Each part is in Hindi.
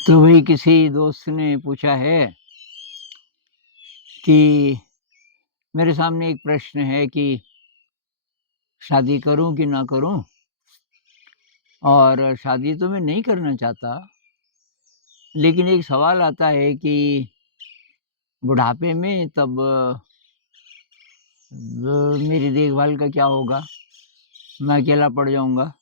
तो वही किसी दोस्त ने पूछा है कि मेरे सामने एक प्रश्न है कि शादी करूं कि ना करूं। और शादी तो मैं नहीं करना चाहता, लेकिन एक सवाल आता है कि बुढ़ापे में तब मेरी देखभाल का क्या होगा? मैं अकेला पड़ जाऊंगा।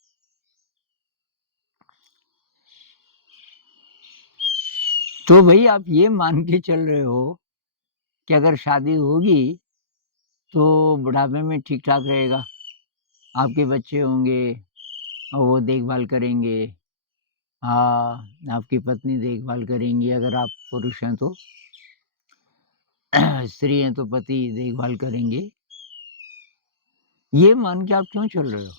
तो भाई आप ये मान के चल रहे हो कि अगर शादी होगी तो बुढ़ापे में ठीक ठाक रहेगा, आपके बच्चे होंगे और वो देखभाल करेंगे। हाँ, आपकी पत्नी देखभाल करेंगी, अगर आप पुरुष हैं तो। स्त्री हैं तो पति देखभाल करेंगे। ये मान के आप क्यों चल रहे हो?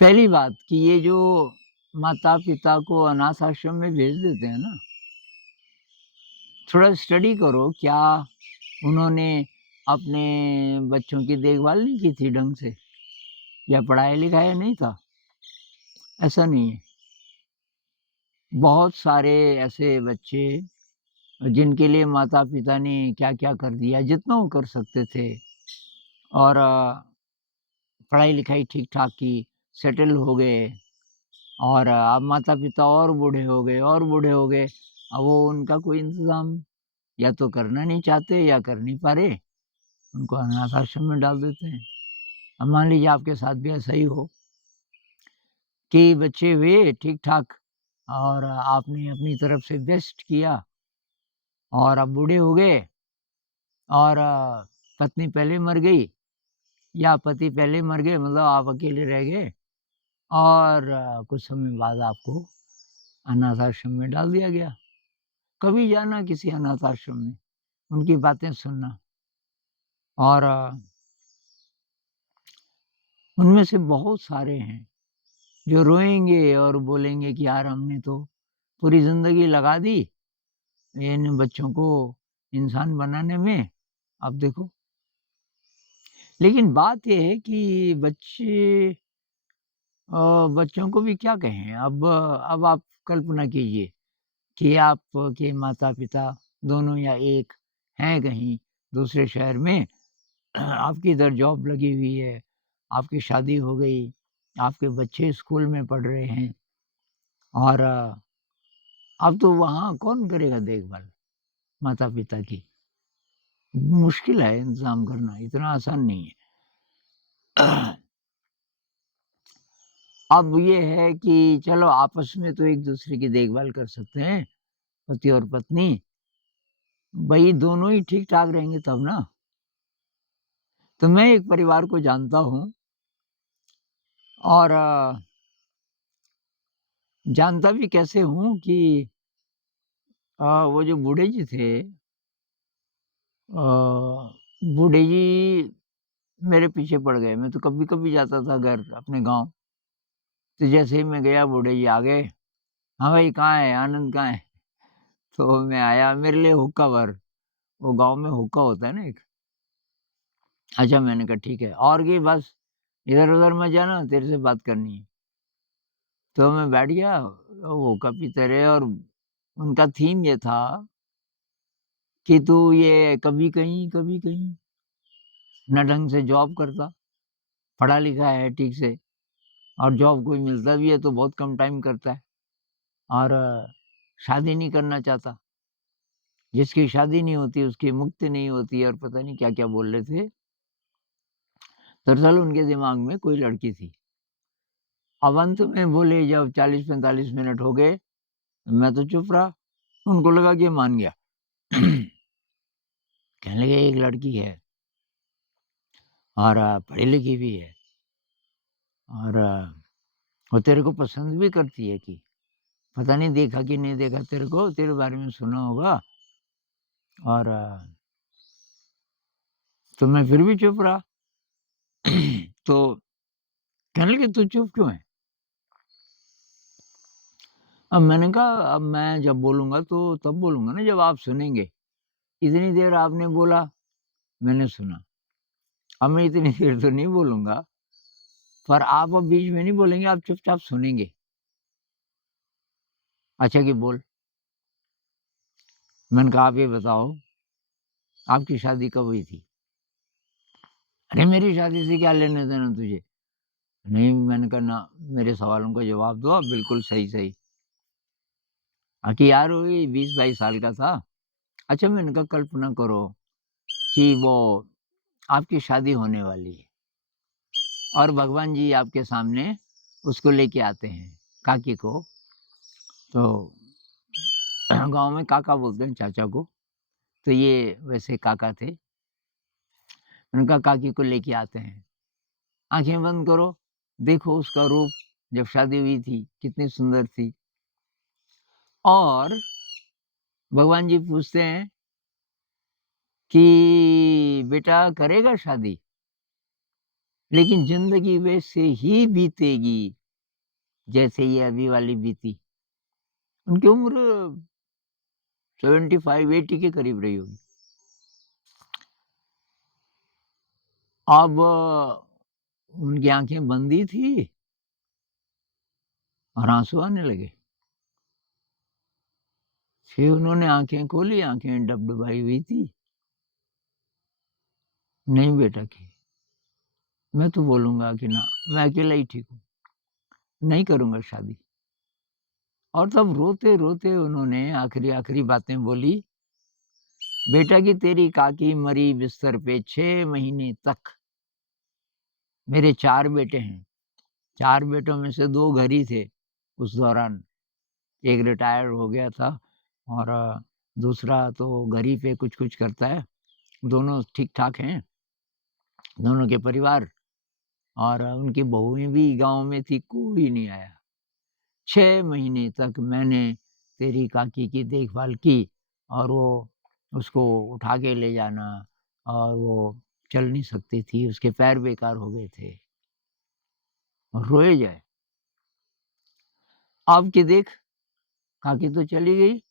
पहली बात कि ये जो माता-पिता को अनाथ आश्रम में भेज देते हैं ना, थोड़ा स्टडी करो, क्या उन्होंने अपने बच्चों की देखभाल नहीं की थी ढंग से? या पढ़ाया-लिखाया नहीं था? ऐसा नहीं है। बहुत सारे ऐसे बच्चे जिनके लिए माता-पिता ने क्या-क्या कर दिया, जितना वो कर सकते थे, और पढ़ाई-लिखाई ठीक-ठाक की, सेटल हो गए, और अब माता-पिता और बूढ़े हो गए और बूढ़े हो गए। अब वो उनका कोई इंतज़ाम या तो करना नहीं चाहते या कर नहीं पा रहे, उनको अनाथ आश्रम में डाल देते हैं। अब मान लीजिए आपके साथ भी ऐसा ही हो कि बच्चे हुए ठीक-ठाक और आपने अपनी तरफ से बेस्ट किया और अब बूढ़े हो गए, और पत्नी पहले मर गई या पति पहले मर गए, मतलब आप अकेले रह गए, और कुछ समय बाद आपको अनाथ आश्रम में डाल दिया गया। कभी जाना किसी अनाथ आश्रम में, उनकी बातें सुनना, और उनमें से बहुत सारे हैं जो रोएँगे और बोलेंगे कि यार हमने तो पूरी ज़िंदगी लगा दी इन बच्चों को इंसान बनाने में, अब देखो। लेकिन बात ये है कि बच्चों को भी क्या कहें? अब आप कल्पना कीजिए कि आपके माता-पिता दोनों या एक हैं कहीं दूसरे शहर में, आपकी इधर जॉब लगी हुई है, आपकी शादी हो गई, आपके बच्चे स्कूल में पढ़ रहे हैं, और अब तो वहाँ कौन करेगा देखभाल माता-पिता की? मुश्किल है इंतज़ाम करना, इतना आसान नहीं है। अब ये है कि चलो आपस में तो एक-दूसरे की देखभाल कर सकते हैं, पति और पत्नी। भई दोनों ही ठीक-ठाक रहेंगे तब ना। तो मैं एक परिवार को जानता हूँ, और जानता भी कैसे हूँ कि वो जो बूढ़े जी थे, बूढ़े जी मेरे पीछे पड़ गए। मैं तो कभी-कभी जाता था घर अपने गाँव, तो जैसे ही मैं गया बूढ़े जी आ गए, "हाँ भाई कहाँ है? आनंद कहाँ है?" तो मैं आया, "मेरे लिए हुक्का भर।" वो गाँव में हुक्का होता है ना एक। अच्छा, मैंने कहा ठीक है, और कि बस इधर-उधर मत जाना, तेरे से बात करनी है। तो मैं बैठ गया, वो हुक्का पीते रहे, और उनका थीम ये था कि तू ये कभी कहीं, कभी कहीं, ना ढंग से जॉब करता, पढ़ा-लिखा है ठीक से, और जॉब कोई मिलता भी है तो बहुत कम टाइम करता है, और शादी नहीं करना चाहता। जिसकी शादी नहीं होती उसकी मुक्ति नहीं होती, और पता नहीं क्या-क्या बोल रहे थे। दरअसल उनके दिमाग में कोई लड़की थी। अब अंत में बोले जब 40-45 मिनट हो गए, मैं तो चुप रहा। उनको लगा कि ये मान गया। कहने लगे एक लड़की है, और पढ़ी-लिखी भी है, और वो तेरे को पसंद भी करती है कि पता नहीं देखा कि नहीं देखा तेरे को, तेरे बारे में सुना होगा, और तो मैं फिर भी चुप रहा। तो कहने लगे तू चुप क्यों है? अब मैंने कहा अब मैं जब बोलूँगा तो तब बोलूँगा ना जब आप सुनेंगे। इतनी देर आपने बोला, मैंने सुना। अब मैं इतनी देर तो नहीं बोलूँगा। पर आप अब बीच में नहीं बोलेंगे, आप चुपचाप सुनेंगे। अच्छा कि बोल। मैंने कहा आप ये बताओ, आपकी शादी कब हुई थी? अरे मेरी शादी से क्या लेने देना तुझे? नहीं, मैंने कहा ना, मेरे सवालों का जवाब दो आप बिल्कुल सही-सही। कि यार वही 20-22 साल का था। अच्छा, मैंने कहा कल्पना करो कि वो आपकी शादी होने वाली है और भगवान जी आपके सामने उसको लेके आते हैं, काकी को। तो गाँव में काका बोलते हैं चाचा को, तो ये वैसे काका थे। मैंने कहा काकी को लेके आते हैं, आँखें बंद करो, देखो उसका रूप जब शादी हुई थी, कितनी सुंदर थी। और भगवान जी पूछते हैं कि बेटा करेगा शादी? लेकिन ज़िंदगी वैसे ही बीतेगी, जैसे ये अभी वाली बीती। उनकी उम्र 75-80 के करीब रही होगी। अब उनकी आँखें बंद ही थी और आँसू आने लगे। फिर उन्होंने आँखें खोली, आँखें डबडबाई हुई थी। नहीं बेटा की, मैं तो बोलूँगा कि ना, मैं अकेला ही ठीक हूँ, नहीं करूँगा शादी। और तब रोते-रोते उन्होंने आखिरी-आखिरी बातें बोली, बेटा की तेरी काकी मरी बिस्तर पे 6 महीने तक। मेरे 4 बेटे हैं, 4 बेटों में से 2 घर ही थे उस दौरान। एक रिटायर हो गया था और दूसरा तो घर ही पे कुछ-कुछ करता है। दोनों ठीक-ठाक हैं, दोनों के परिवार, और उनकी बहुएँ भी गाँव में थी, कोई नहीं आया। 6 महीने तक मैंने तेरी काकी की देखभाल की और वो उसको उठा के ले जाना, और वो चल नहीं सकती थी, उसके पैर बेकार हो गए थे। और रोए जाए। अब कि देख, काकी तो चली गई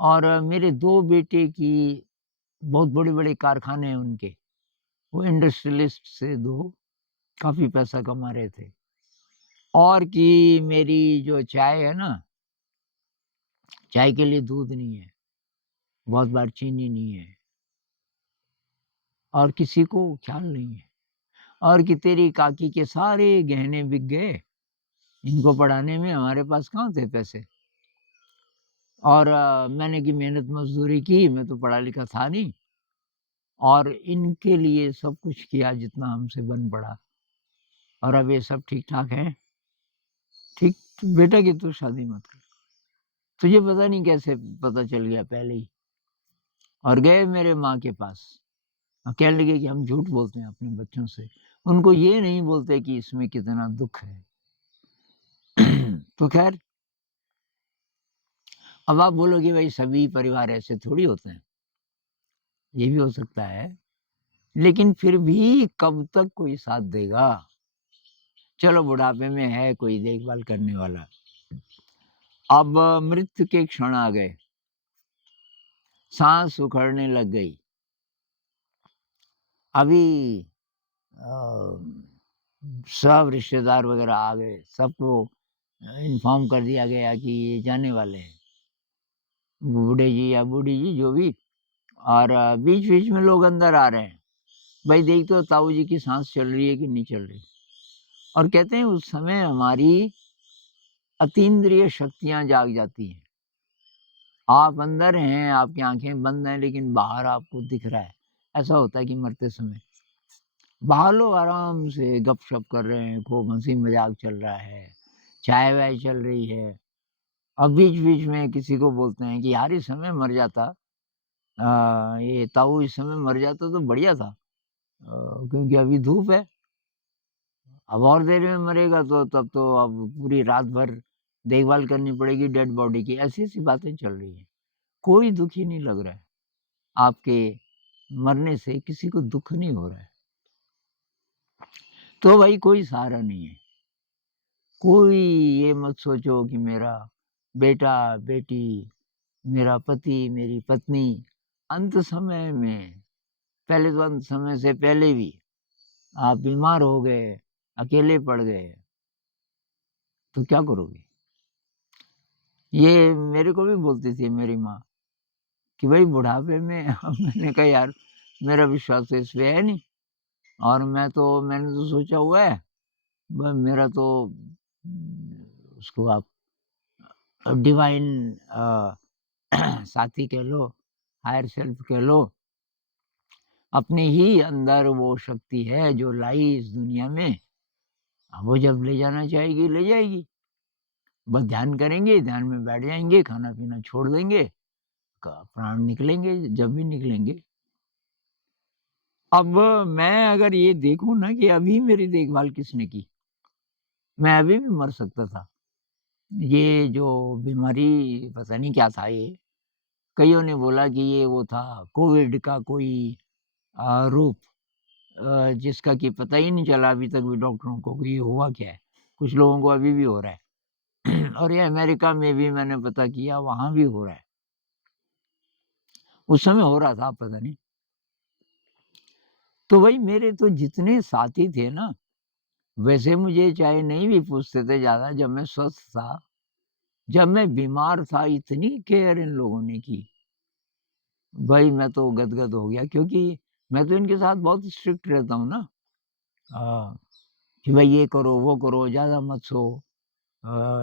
और मेरे 2 बेटे की बहुत बड़े-बड़े कारखाने हैं उनके। वो इंडस्ट्रियलिस्ट से 2 काफ़ी पैसा कमा रहे थे। और कि मेरी जो चाय है ना, चाय के लिए दूध नहीं है, बहुत बार चीनी नहीं है और किसी को ख़्याल नहीं है। और कि तेरी काकी के सारे गहने बिक गए, इनको पढ़ाने में हमारे पास कहाँ थे पैसे। और मैंने की मेहनत मज़दूरी की, मैं तो पढ़ा लिखा था नहीं, और इनके लिए सब कुछ किया जितना हमसे बन पड़ा, और अब ये सब ठीक-ठाक हैं। ठीक, बेटा की तू शादी मत कर। तुझे पता नहीं कैसे पता चल गया पहले ही। और गए मेरे माँ के पास। कहने लगे कि हम झूठ बोलते हैं अपने बच्चों से। उनको ये नहीं बोलते कि इसमें कितना दुःख है। तो ख़ैर, अब आप बोलोगे भाई सभी परिवार ऐसे थोड़ी होते हैं। ये भी हो सकता है, लेकिन फिर भी कब तक कोई साथ देगा? चलो बुढ़ापे में है कोई देखभाल करने वाला। अब मृत्यु के क्षण आ गए, साँस उखड़ने लग गई। अभी अ, सब रिश्तेदार वग़ैरह आ गए, सबको इन्फॉर्म कर दिया गया कि ये जाने वाले हैं, बूढ़े जी या बूढ़ी जी जो भी। और बीच-बीच में लोग अंदर आ रहे हैं, भाई देख तो ताऊ जी की साँस चल रही है कि नहीं चल रही। और कहते हैं उस समय हमारी अतीन्द्रिय शक्तियाँ जाग जाती हैं। आप अंदर हैं, आपकी आँखें बंद हैं, लेकिन बाहर आपको दिख रहा है। ऐसा होता है कि मरते समय बाहर लोग आराम से गप-शप कर रहे हैं, खूब हँसी-मज़ाक चल रहा है, चाय-वाय चल रही है। अब बीच-बीच में किसी को बोलते हैं कि यार इस समय मर जाता, ये ताऊ इस समय मर जाता तो बढ़िया था, क्योंकि अभी धूप है, अब और देर में मरेगा तो तब तो अब पूरी रात भर देखभाल करनी पड़ेगी डेड बॉडी की। ऐसी-ऐसी बातें चल रही हैं। कोई दुखी नहीं लग रहा है, आपके मरने से किसी को दुःख नहीं हो रहा है। तो भाई कोई सहारा नहीं है। कोई ये मत सोचो कि मेरा बेटा-बेटी, मेरा पति, मेरी पत्नी अंत समय में, पहले तो अंत समय से पहले भी आप बीमार हो गए, अकेले पड़ गए, तो क्या करोगे? ये मेरे को भी बोलती थी मेरी माँ कि भई बुढ़ापे में मैंने कहा यार मेरा विश्वास तो इस पे है नहीं और मैंने तो सोचा हुआ है, ब मेरा तो उसको आप डिवाइन साथी कह लो, हायर सेल्फ कह लो, अपने ही अंदर वो शक्ति है जो लाई इस दुनिया में, वो जब ले जाना चाहेगी, ले जाएगी। बस ध्यान करेंगे, ध्यान में बैठ जाएँगे, खाना-पीना छोड़ देंगे, क प्राण निकलेंगे जब भी निकलेंगे। अब मैं अगर ये देखूँ ना कि अभी मेरी देखभाल किसने की, मैं अभी भी मर सकता था। ये जो बीमारी पता नहीं क्या था ये, कइयों ने बोला कि ये वो था कोविड का कोई रूप जिसका कि पता ही नहीं चला अभी तक भी डॉक्टरों को कि ये हुआ क्या है। कुछ लोगों को अभी भी हो रहा है और ये अमेरिका में भी मैंने पता किया वहाँ भी हो रहा है। उस समय हो रहा था पता नहीं। तो वही मेरे तो जितने साथी थे ना, वैसे मुझे चाहे नहीं भी पूछते थे ज़्यादा जब मैं स्वस्थ था, जब मैं बीमार था इतनी केयर इन लोगों ने की। भाई मैं तो गदगद हो गया क्योंकि मैं तो इनके साथ बहुत स्ट्रिक्ट रहता हूँ ना। कि भाई ये करो, वो करो, ज़्यादा मत सो,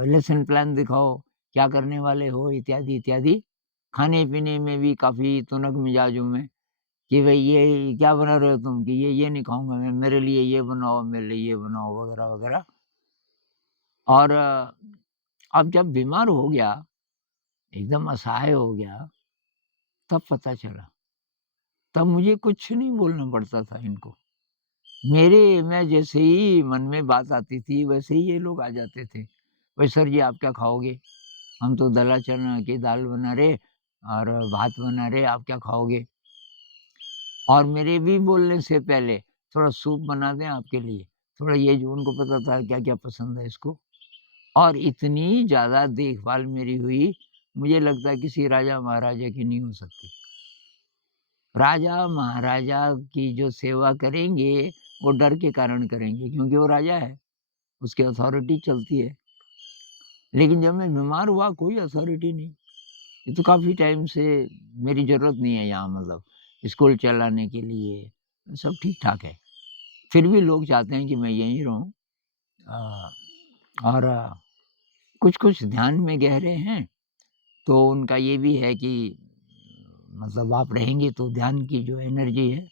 लेसन प्लान दिखाओ, क्या करने वाले हो इत्यादि, इत्यादि। खाने-पीने में भी काफ़ी तुनक मिजाज हूँ मैं कि भई ये क्या बना रहे हो तुम? कि ये नहीं खाऊँगा मैं, मेरे लिए ये बनाओ, मेरे लिए ये बनाओ वगैरह, वगैरह। और अब जब बीमार हो गया, एकदम असहाय हो गया, तब पता चला। तब मुझे कुछ नहीं बोलना पड़ता था इनको। मैं जैसे ही मन में बात आती थी, वैसे ही ये लोग आ जाते थे। "भाई सर जी आप क्या खाओगे? हम तो दला चना की दाल बना रहे और भात बना रहे, आप क्या खाओगे?" और मेरे भी बोलने से पहले थोड़ा सूप बना दें आपके लिए, थोड़ा ये जो उनको पता था क्या-क्या पसंद है इसको। और इतनी ज़्यादा देखभाल मेरी हुई, मुझे लगता है किसी राजा-महाराजा की नहीं हो सकती। राजा-महाराजा की जो सेवा करेंगे, वो डर के कारण करेंगे क्योंकि वो राजा है, उसकी अथॉरिटी चलती है। लेकिन जब मैं बीमार हुआ कोई अथॉरिटी नहीं। ये तो काफ़ी टाइम से मेरी ज़रूरत नहीं है यहाँ मतलब स्कूल चलाने के लिए, सब ठीक-ठाक है। फिर भी लोग चाहते हैं कि मैं यहीं रहूँ अ, और कुछ-कुछ ध्यान में गहरे हैं, तो उनका ये भी है कि मतलब आप रहेंगे तो ध्यान की जो एनर्जी है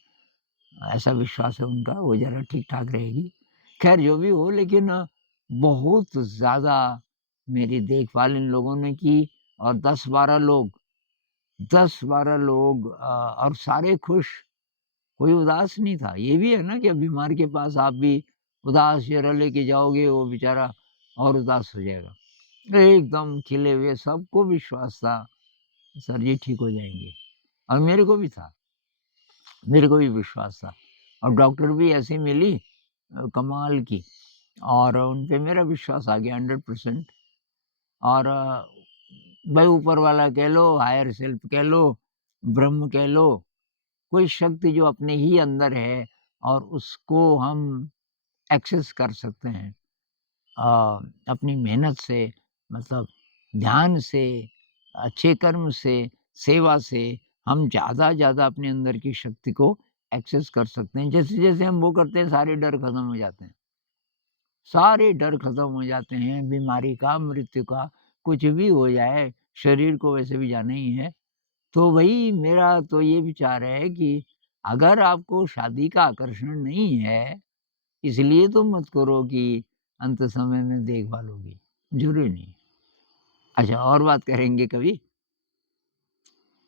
ऐसा विश्वास है उनका, वो ज़रा ठीक-ठाक रहेगी। ख़ैर जो भी हो लेकिन बहुत ज़्यादा मेरी देखभाल इन लोगों ने की और 10-12 लोग और सारे खुश, कोई उदास नहीं था। ये भी है ना कि अब बीमार के पास आप भी उदास चेहरा लेके जाओगे, वो बेचारा और उदास हो जाएगा। एकदम खिले हुए, सबको विश्वास था, सर जी ठीक हो जाएँगे और मेरे को भी था, मेरे को भी विश्वास था और डॉक्टर भी ऐसी मिली कमाल की और उन पे मेरा विश्वास आ गया 100% और भाई ऊपर वाला कह लो, हायर सेल्फ कह लो, ब्रह्म कह लो, कोई शक्ति जो अपने ही अंदर है और उसको हम एक्सेस कर सकते हैं अपनी मेहनत से मतलब ध्यान से, अच्छे कर्म से, सेवा से हम ज़्यादा अपने अंदर की शक्ति को एक्सेस कर सकते हैं। जैसे-जैसे हम वो करते हैं सारे डर खत्म हो जाते हैं। सारे डर खत्म हो जाते हैं, बीमारी का, मृत्यु का, कुछ भी हो जाए, शरीर को वैसे भी जाना ही है। तो वही मेरा तो ये विचार है कि अगर आपको शादी का आकर्षण नहीं है, इसलिए तो मत करो कि अंत समय में देखभाल होगी, ज़रूरी नहीं। अच्छा और बात करेंगे कभी?